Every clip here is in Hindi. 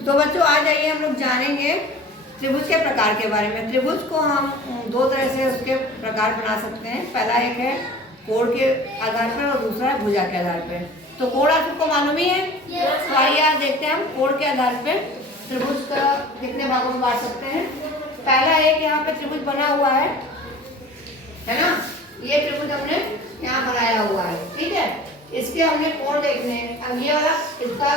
तो बच्चों आज आइए हम लोग जानेंगे त्रिभुज के प्रकार के बारे में। त्रिभुज को हम दो तरह से उसके प्रकार बना सकते हैं। पहला एक है कोण के आधार पर और दूसरा है भुजा के आधार पर। तो कोण आप सबको मालूम ही है। तो आइए आज देखते हैं हम कोण के आधार पर त्रिभुज का कितने भागों में बांट सकते हैं। पहला एक यहाँ पे त्रिभुज बना हुआ है ना। ये त्रिभुज हमने यहाँ बनाया हुआ है, ठीक है। इसके हमने कोण देखने हैं। अब ये वाला इसका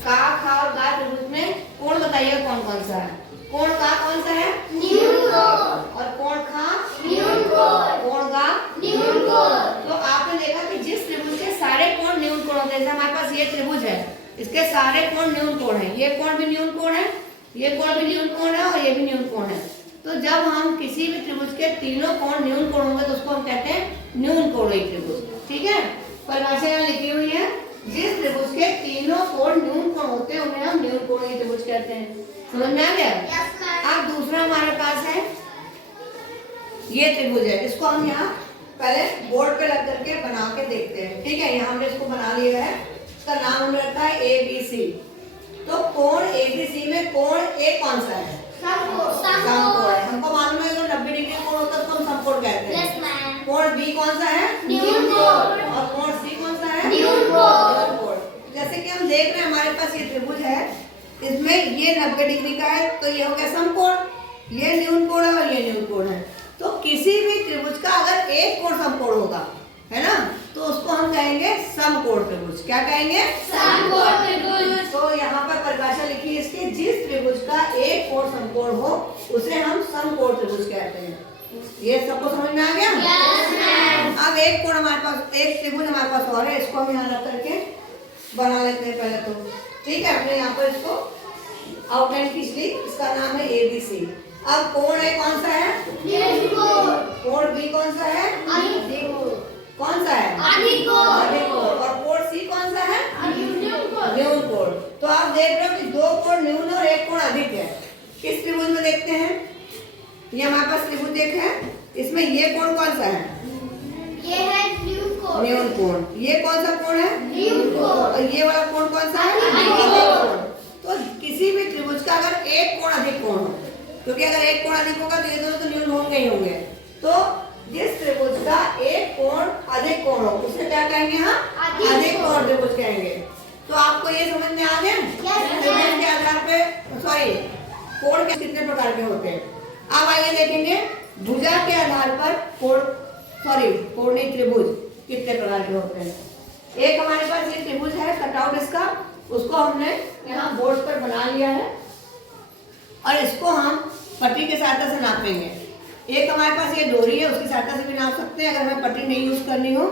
का खा और गा त्रिभुज में कोण बताइए कौन कौन सा है। कोण का कौन सा है? न्यून कोण। और कोण खा? न्यून कोण। कोण गा? न्यून कोण। तो आपने देखा कि जिस त्रिभुज के सारे कोण न्यून कोण होते हैं, जैसे हमारे पास ये त्रिभुज है, इसके सारे कोण न्यून कोण है। ये कोण भी न्यून कोण है, ये कोण भी न्यून कोण है और ये भी न्यून कोण है। तो जब हम किसी भी त्रिभुज के तीनों कोण न्यून कोण होंगे तो उसको हम कहते हैं न्यून कोणीय त्रिभुज, ठीक है। परिभाषा यहाँ लिखी हुई है, जिस त्रिभुज के तीनों कोण न्यून कोण होते हैं उन्हें हम न्यून कोणीय त्रिभुज कहते हैं। समझ में आ गया? अब दूसरा हमारे पास है ये त्रिभुज है। इसको हम यहाँ पहले बोर्ड पे लग करके बना के देखते हैं, ठीक है। यहाँ हमने इसको बना लिया है। इसका नाम हमने रखा है ABC। तो कोण ABC में कोण A कौन सा है? समकोण है। हमको मालूम है जो 90 डिग्री कोण होता है उसको हम समकोण कहते हैं। कोण B कौन सा है? न्यून कोण। और कोण C कौन सा है? न्यून कोण। जैसे कि हम देख रहे हैं हमारे पास ये त्रिभुज है, इसमें ये 90 डिग्री का है तो ये हो गया समकोण, ये न्यून कोण है और ये न्यून कोण है। तो किसी भी त्रिभुज का अगर एक कोण समकोण होगा, है ना, तो उसको हम कहेंगे समकोण त्रिभुज। क्या कहेंगे? समकोण त्रिभुज। तो यहाँ पर परिभाषा लिखी है इसकी, जिस त्रिभुज का एक कोण समकोण हो उसे हम समकोण त्रिभुज कहते हैं। ये सबको समझ में आ गया? yes, अब एक कोण हमारे पास, एक त्रिभुज हमारे पास और है, इसको हम यहाँ रख करके बना लेते हैं पहले तो, ठीक है। हमने यहाँ पर इसको आउटलाइन खींच ली। इसका नाम है ABC। अब कोण A कौन सा है? कोण B कौन सा है? कौन सा है? अधिकोण। और कोण C कौन सा है? न्यून कोण। तो आप देख रहे हो कि दो कोण न्यून और एक कोण अधिक है। किस त्रिभुज में देखते हैं? ये हमारे पास त्रिभुज एक है, इसमें ये कोण कौन सा है? ये है न्यून कोण। ये कौन सा कोण है? न्यून कोण। और ये वाला कोण कौन सा है? अधिक कोण। तो किसी भी त्रिभुज का अगर एक कोण अधिक कोण हो, क्योंकि अगर एक कोण अधिक होगा तो ये दोनों तो न्यून होंगे ही होंगे। तो जिस त्रिभुज का एक कोण अधिक कोण हो उसे क्या कहेंगे? हम अधिक कोण त्रिभुज कहेंगे। तो आपको ये समझ में आ गया? त्रिभुज के आधार पे कोण के कितने प्रकार के होते हैं। अब आइए देखेंगे भुजा के आधार पर कोणीय त्रिभुज कितने प्रकार के होते हैं। एक हमारे पास ये त्रिभुज है, कटआउट इसका, उसको हमने यहाँ बोर्ड पर बना लिया है और इसको हम पट्टी के सहायता से नापेंगे। एक हमारे पास ये डोरी है, उसकी सहायता से भी नाप सकते हैं। अगर हमें पट्टी नहीं यूज करनी हो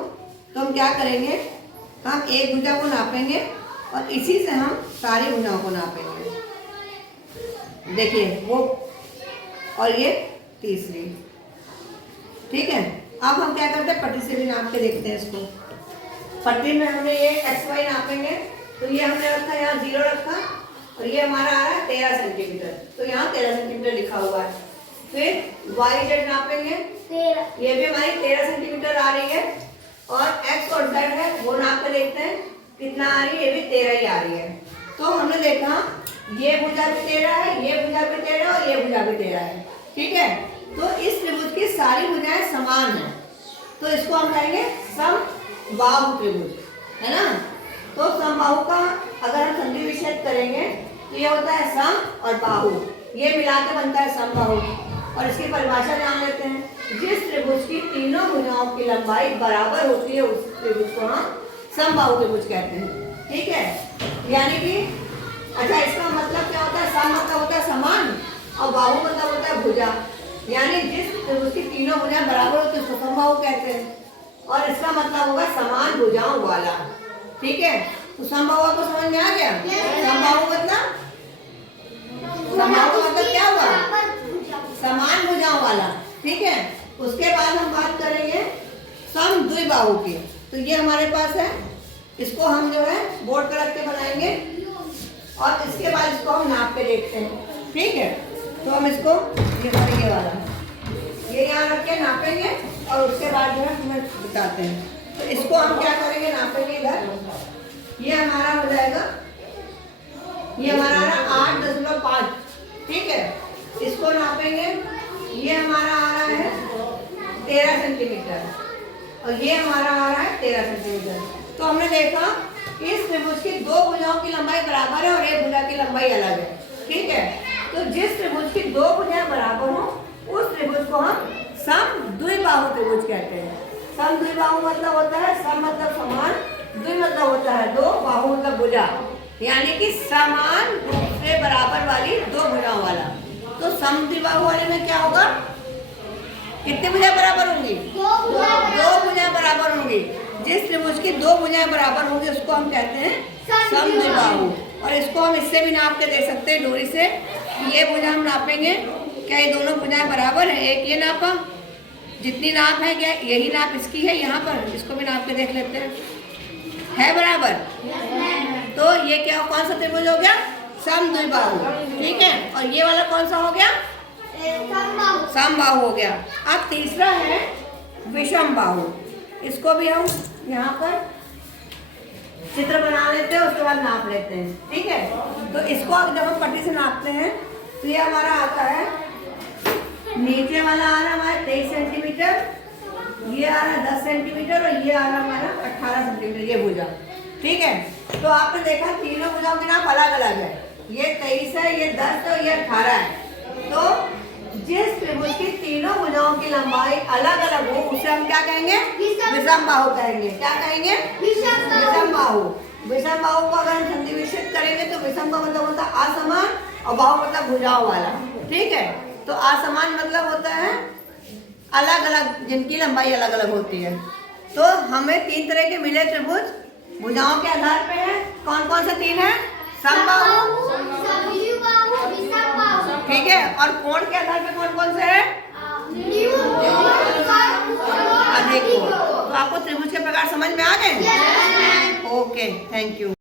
तो हम क्या करेंगे, हम एक भुजा को नापेंगे और इसी से हम सारी भुजाओं को नापेंगे। देखिए वो, और ये तीसरी, ठीक है। अब हम क्या करते हैं, पट्टी से भी नाप के देखते हैं इसको। पट्टी में हमने ये XY नापेंगे, तो ये हमने रखा यहाँ 0 रखा और ये हमारा आ रहा है 13 सेंटीमीटर, तो यहाँ 13 सेंटीमीटर लिखा हुआ है। फिर YZ नापेंगे, ये भी हमारी 13 सेंटीमीटर आ रही है। और X और Z है वो नाप कर देखते हैं कितना आ रही है, ये भी 13 ही आ रही है। तो हमने देखा ये भुजा भी 13 है, ये भुजा भी 13 और ये भुजा भी 13 है, ठीक है। तो इस त्रिभुज की सारी भुजाएं समान हैं, तो इसको हम कहेंगे समबाहु त्रिभुज, है ना। तो समबाहु का अगर हम संधि विच्छेद करेंगे तो ये होता है सम और बाहु, ये मिला के बनता है समबाहु। और इसकी परिभाषा जान लेते हैं, जिस त्रिभुज की तीनों भुजाओं की लंबाई बराबर होती है उस त्रिभुज को हम समबाहु त्रिभुज कहते हैं, ठीक है। यानी कि अच्छा, इसका मतलब क्या होता है? सम मतलब होता है समान और बाहु मतलब होता है भुजा। यानी जिस त्रिभुज की तीनों भुजाएं बराबर होती है उसको समबाहु कहते हैं और इसका मतलब होगा समान भुजाओं वाला, ठीक है। तो समबाहु को समझ में आ गया? समबाहु मतलब क्या हुआ? समान भुजाओं वाला, ठीक है। उसके बाद हम बात करेंगे समद्विबाहु की। तो ये हमारे पास है, इसको हम जो है बोर्ड पर रख के बनाएंगे और इसके बाद इसको हम नाप के देखते हैं, ठीक है। तो हम इसको ये वाला ये यहाँ रख के नापेंगे और उसके बाद जो है हमें बताते हैं। तो इसको हम क्या करेंगे, नापेंगे इधर, ये हमारा हो जाएगा, ये हमारा 5, ठीक है। इसको नापेंगे, ये हमारा आ रहा है 13 सेंटीमीटर और ये हमारा आ रहा है 13 सेंटीमीटर। तो हमने देखा कि इस त्रिभुज की दो भुजाओं की लंबाई बराबर है और एक भुजा की लंबाई अलग है, ठीक है। तो जिस त्रिभुज की दो भुजाएं बराबर हो उस त्रिभुज को हम समद्विबाहु त्रिभुज कहते हैं। समद्विबाहु मतलब होता है सम मतलब समान, द्वि मतलब होता है दो, बाहु मतलब भुजा, यानी कि समान रूप से बराबर वाली दो भुजाओं वाला। तो समद्विबाहु वाले में क्या होगा, कितनी भुजाएं बराबर होंगी, दो भुजाएं बराबर होंगी। जिस त्रिभुज की दो भुजाएं बराबर होंगी उसको हम कहते हैं समद्विबाहु। और इसको हम इससे भी नाप के दे सकते हैं डोरी से। ये भुजा हम नापेंगे, क्या ये दोनों भुजाएं बराबर हैं, एक ये नापा, जितनी नाप है क्या यही नाप इसकी है यहाँ पर, इसको भी नाप के देख लेते हैं, है बराबर। तो ये क्या, कौन सा त्रिभुज हो गया, समद्विबाहु, ठीक है। और ये वाला कौन सा हो गया, समबाहु हो गया। अब तीसरा है विषमबाहु। इसको भी हम यहाँ पर चित्र बना लेते हैं, उसके बाद नाप लेते हैं, ठीक है। तो इसको जब हम पट्टी से नापते हैं तो ये हमारा आता है, नीचे वाला आ रहा है हमारा 23 सेंटीमीटर, ये आ रहा है 10 सेंटीमीटर और ये आ रहा है हमारा 18 सेंटीमीटर, ये भुजा, ठीक है। तो आपने देखा तीनों भुजाओं के नाप अलग अलग है, ये 23 है, ये 10 है, ये 18 है। तो जिस त्रिभुज की तीनों भुजाओं की लंबाई अलग अलग हो उसे हम क्या कहेंगे, विषमबाहु कहेंगे। क्या कहेंगे, विषमबाहु। विषमबाहु को अगर हम संधिविच्छेद करेंगे तो विषम का मतलब होता है असमान और बाहु मतलब भुजाओं वाला, ठीक है। तो असमान मतलब होता है अलग अलग, जिनकी लंबाई अलग अलग होती है। तो हमें तीन तरह के मिले त्रिभुज, भुजाओं के आधार पे है, कौन कौन से तीन है, समबाहु, ठीक है। और कोण के आधार पे कौन कौन से है, अधिक कोण। तो आपको त्रिभुज के प्रकार समझ में आ गए, ओके, थैंक यू।